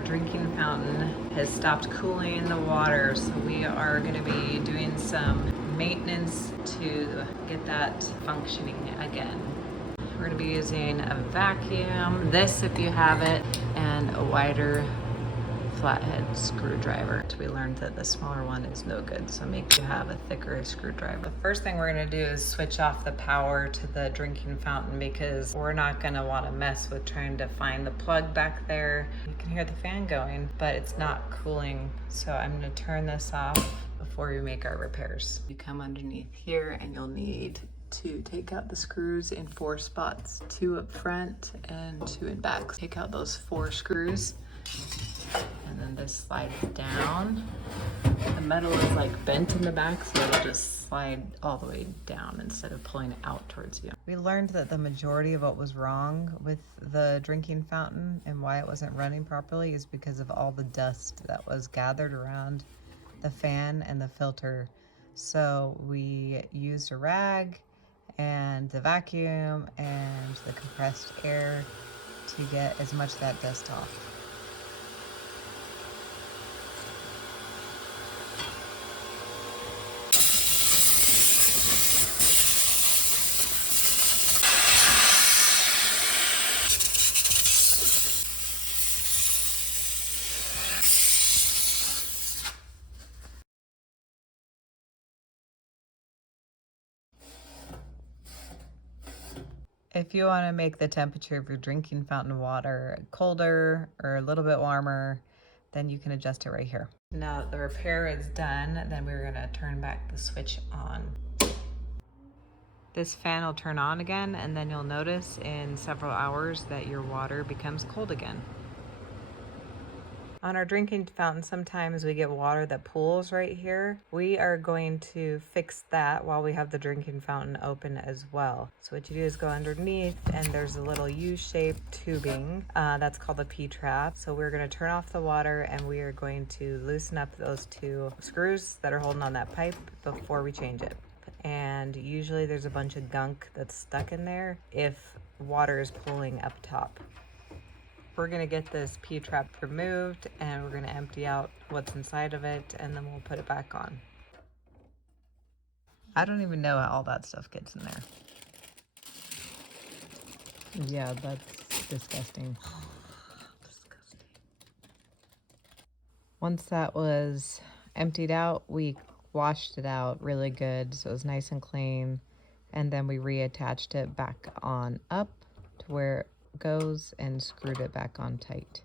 drinking fountain has stopped cooling the water, so we are going to be doing some maintenance to get that functioning again. We're going to be using a vacuum, this if you have it, and a wider flathead screwdriver. We learned that the smaller one is no good, so make sure you have a thicker screwdriver. The first thing we're going to do is switch off the power to the drinking fountain because we're not going to want to mess with trying to find the plug back there. You can hear the fan going, but it's not cooling, so I'm going to turn this off before we make our repairs. You come underneath here and you'll need to take out the screws in 4 spots, 2 up front and 2 in back. Take out those 4 screws. And then this slides down. The metal is like bent in the back, so it'll just slide all the way down instead of pulling it out towards you. We learned that the majority of what was wrong with the drinking fountain and why it wasn't running properly is because of all the dust that was gathered around the fan and the filter. So we used a rag and the vacuum and the compressed air to get as much of that dust off. If you want to make the temperature of your drinking fountain water colder or a little bit warmer, then you can adjust it right here. Now that the repair is done, then we're going to turn back the switch on. This fan will turn on again, and then you'll notice in several hours that your water becomes cold again. On our drinking fountain, sometimes we get water that pools right here. We are going to fix that while we have the drinking fountain open as well. So what you do is go underneath, and there's a little U-shaped tubing that's called a P-trap. So we're going to turn off the water, and we are going to loosen up those 2 screws that are holding on that pipe before we change it. And usually there's a bunch of gunk that's stuck in there if water is pooling up top. We're gonna get this P-trap removed and we're gonna empty out what's inside of it, and then we'll put it back on. I don't even know how all that stuff gets in there. Yeah, that's disgusting. Disgusting. Once that was emptied out, we washed it out really good so it was nice and clean, and then we reattached it back on up to where it goes and screwed it back on tight.